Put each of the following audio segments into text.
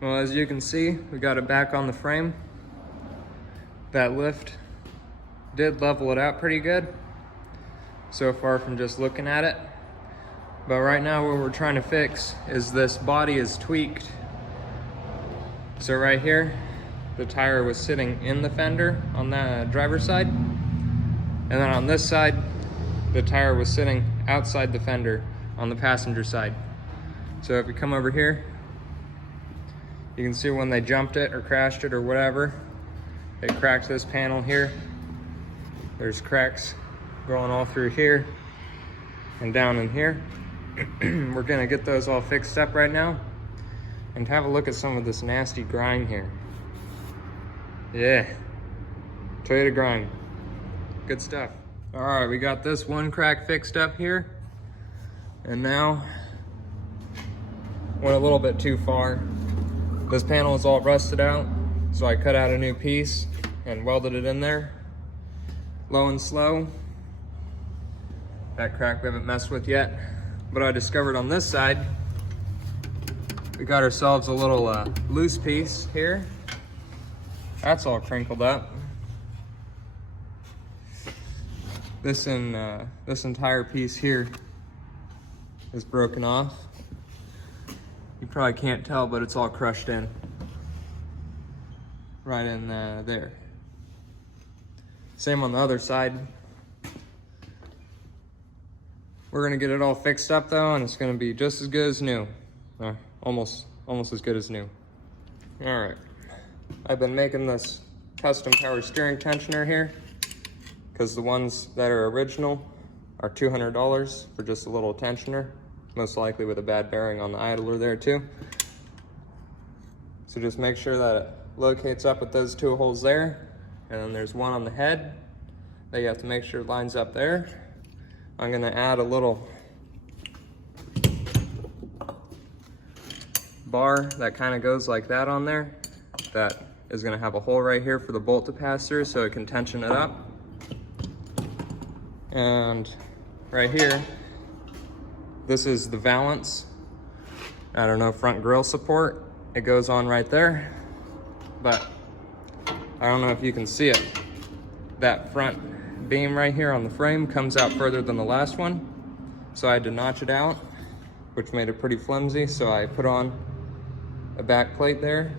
Well, as you can see, we got it back on the frame. That lift did level it out pretty good so far from just looking at it. But right now what we're trying to fix is this body is tweaked. So right here, the tire was sitting in the fender on the driver's side. And then on this side, the tire was sitting outside the fender on the passenger side. So if you come over here, you can see when they jumped it or crashed it or whatever, it cracked this panel here. There's cracks going all through here and down in here. We're gonna get those all fixed up right now and have a look at some of this nasty grime here. Yeah, Toyota grime, good stuff. All right, we got this one crack fixed up here, and now went a little bit too far. This panel is all rusted out, so I cut out a new piece and welded it in there, low and slow. That crack we haven't messed with yet, but I discovered on this side, we got ourselves a little loose piece here. That's all crinkled up. This entire piece here is broken off. You probably can't tell, but it's all crushed in. Right in there. Same on the other side. We're gonna get it all fixed up though, and it's gonna be just as good as new. Almost as good as new. All right. I've been making this custom power steering tensioner here because the ones that are original are $200 for just a little tensioner, most likely with a bad bearing on the idler there too. So just make sure that it locates up with those two holes there, and then there's one on the head that you have to make sure it lines up there. I'm gonna add a little bar that kind of goes like that on there. That is gonna have a hole right here for the bolt to pass through so it can tension it up. And right here, this is the valance. I don't know, front grille support. It goes on right there, but I don't know if you can see it. That front beam right here on the frame comes out further than the last one. So I had to notch it out, which made it pretty flimsy. So I put on a back plate there,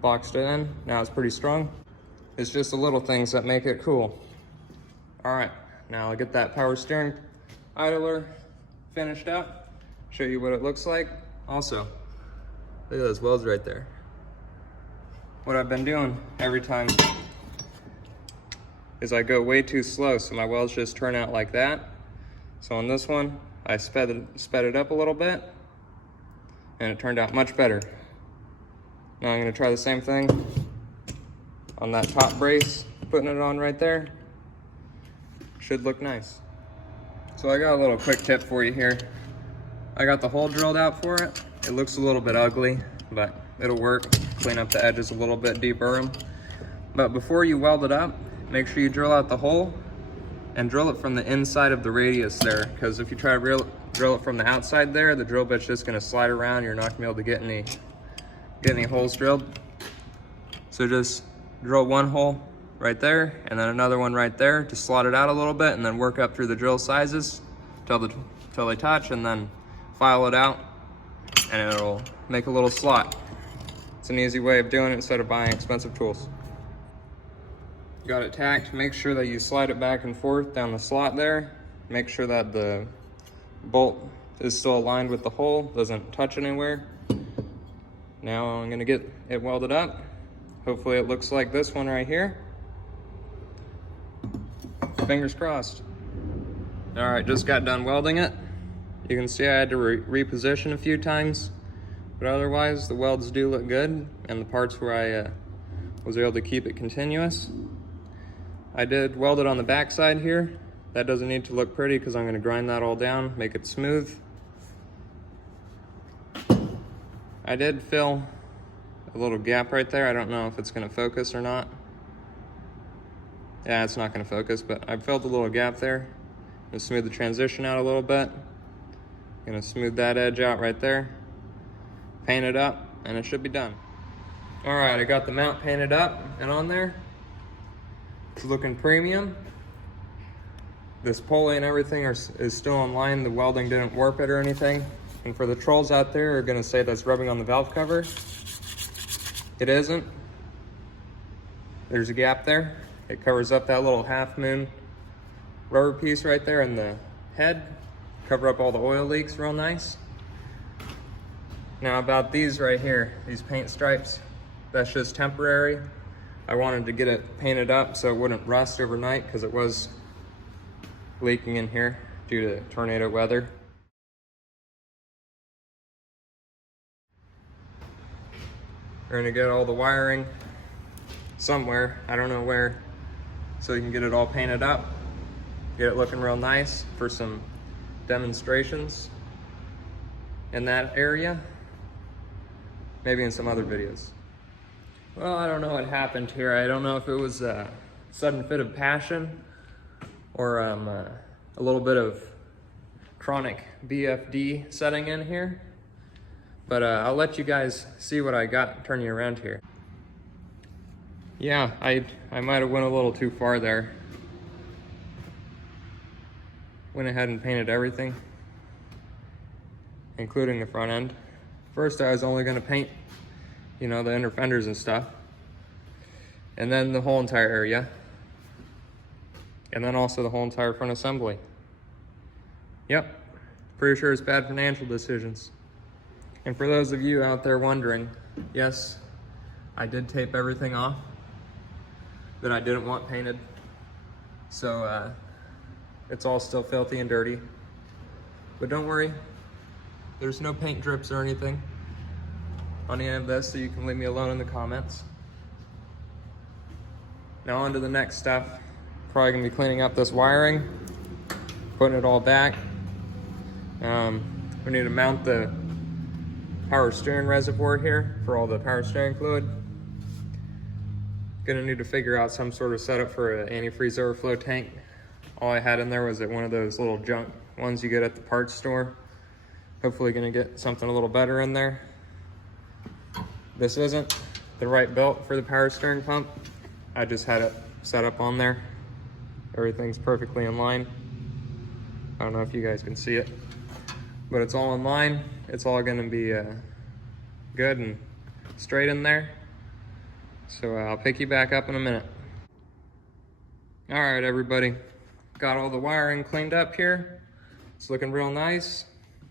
boxed it in. Now it's pretty strong. It's just the little things that make it cool. All right, now I'll get that power steering idler finished up, show you what it looks like. Also, look at those welds right there. What I've been doing every time is I go way too slow, so my welds just turn out like that. So on this one, I sped it up a little bit, and it turned out much better. Now I'm gonna try the same thing on that top brace, putting it on right there. Should look nice. So I got a little quick tip for you here. I got the hole drilled out for it. It looks a little bit ugly, but it'll work. Clean up the edges a little bit, deburr them. But before you weld it up, make sure you drill out the hole and drill it from the inside of the radius there, because if you try to drill it from the outside there, the drill bit's just gonna slide around. You're not gonna be able to get any holes drilled. So just drill one hole right there and then another one right there to slot it out a little bit, and then work up through the drill sizes till they touch, and then file it out and it'll make a little slot. It's an easy way of doing it instead of buying expensive tools. Got it tacked. Make sure that you slide it back and forth down the slot there. Make sure that the bolt is still aligned with the hole, doesn't touch anywhere. Now I'm gonna get it welded up. Hopefully it looks like this one right here. Fingers crossed. All right, just got done welding it. You can see I had to reposition a few times, but otherwise the welds do look good, and the parts where I was able to keep it continuous. I did weld it on the back side here. That doesn't need to look pretty because I'm gonna grind that all down, make it smooth. I did fill a little gap right there. I don't know if it's gonna focus or not. Yeah, it's not gonna focus, but I filled a little gap there. Gonna smooth the transition out a little bit. Gonna smooth that edge out right there. Paint it up, and it should be done. All right, I got the mount painted up and on there. It's looking premium. This pulley and everything is still in line. The welding didn't warp it or anything. And for the trolls out there are gonna say that's rubbing on the valve cover. It isn't. There's a gap there. It covers up that little half moon rubber piece right there in the head. Cover up all the oil leaks real nice. Now about these right here, these paint stripes, that's just temporary. I wanted to get it painted up so it wouldn't rust overnight because it was leaking in here due to tornado weather. We're gonna get all the wiring somewhere, I don't know where, so you can get it all painted up, get it looking real nice for some demonstrations in that area, maybe in some other videos. Well, I don't know what happened here. I don't know if it was a sudden fit of passion or a little bit of chronic BFD setting in here. But I'll let you guys see what I got turning around here. Yeah, I might have went a little too far there. Went ahead and painted everything, including the front end. First I was only gonna paint, you know, the inner fenders and stuff, and then the whole entire area, and then also the whole entire front assembly. Yep, pretty sure it's bad financial decisions. And for those of you out there wondering, yes, I did tape everything off that I didn't want painted, so it's all still filthy and dirty. But don't worry, there's no paint drips or anything on any of this, so you can leave me alone in the comments. Now on to the next stuff. Probably gonna be cleaning up this wiring, putting it all back. We need to mount the power steering reservoir here for all the power steering fluid. Gonna need to figure out some sort of setup for an antifreeze overflow tank. All I had in there was one of those little junk ones you get at the parts store. Hopefully gonna get something a little better in there. This isn't the right belt for the power steering pump. I just had it set up on there. Everything's perfectly in line. I don't know if you guys can see it, but it's all in line. It's all gonna be good and straight in there. So I'll pick you back up in a minute. All right, everybody. Got all the wiring cleaned up here. It's looking real nice.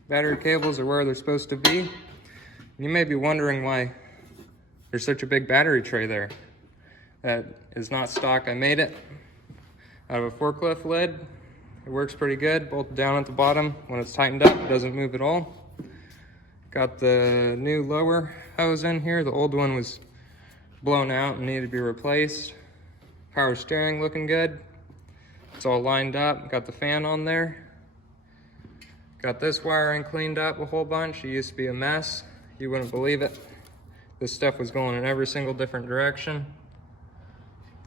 Battery cables are where they're supposed to be. You may be wondering why there's such a big battery tray there. That is not stock. I made it out of a forklift lid. It works pretty good, bolted down at the bottom. When it's tightened up, it doesn't move at all. Got the new lower hose in here. The old one was blown out and needed to be replaced. Power steering looking good. It's all lined up. Got the fan on there. Got this wiring cleaned up a whole bunch. It used to be a mess. You wouldn't believe it. This stuff was going in every single different direction.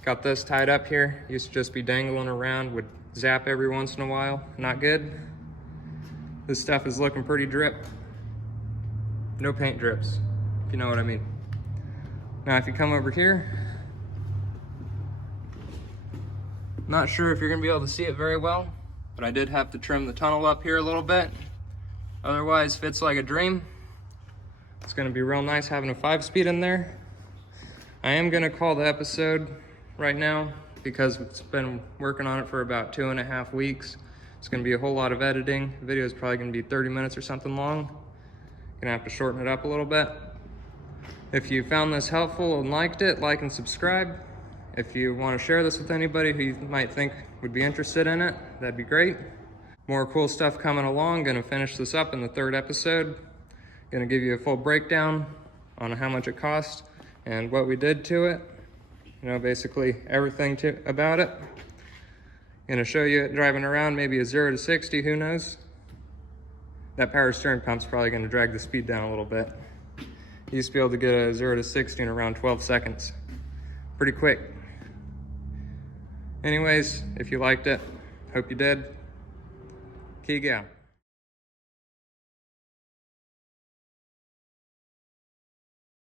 Got this tied up here. Used to just be dangling around, would zap every once in a while. Not good. This stuff is looking pretty drip. No paint drips, if you know what I mean. Now if you come over here, not sure if you're gonna be able to see it very well, but I did have to trim the tunnel up here a little bit. Otherwise, fits like a dream. It's gonna be real nice having a 5-speed in there. I am gonna call the episode right now because it's been working on it for about 2.5 weeks. It's gonna be a whole lot of editing. The video is probably gonna be 30 minutes or something long. Gonna have to shorten it up a little bit. If you found this helpful and liked it, like and subscribe. If you want to share this with anybody who you might think would be interested in it, that'd be great. More cool stuff coming along. Gonna finish this up in the 3rd episode. Gonna give you a full breakdown on how much it cost and what we did to it. You know, basically everything about it. Gonna show you it driving around, maybe a 0 to 60, who knows? That power steering pump's probably gonna drag the speed down a little bit. You used to be able to get a 0 to 60 in around 12 seconds. Pretty quick. Anyways, if you liked it, hope you did. Key out.